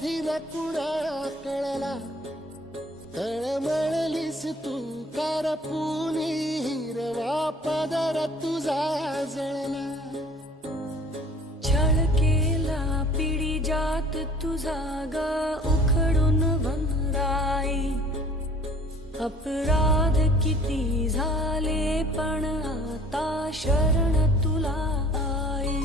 कधी न कळला? तळमळलीस तू कार पुनी पदर तुझा जळला. छळ केला पिढी जात तुझा ग उखडून वनराई अपराध किती झाले पण आता शरण तुला आई.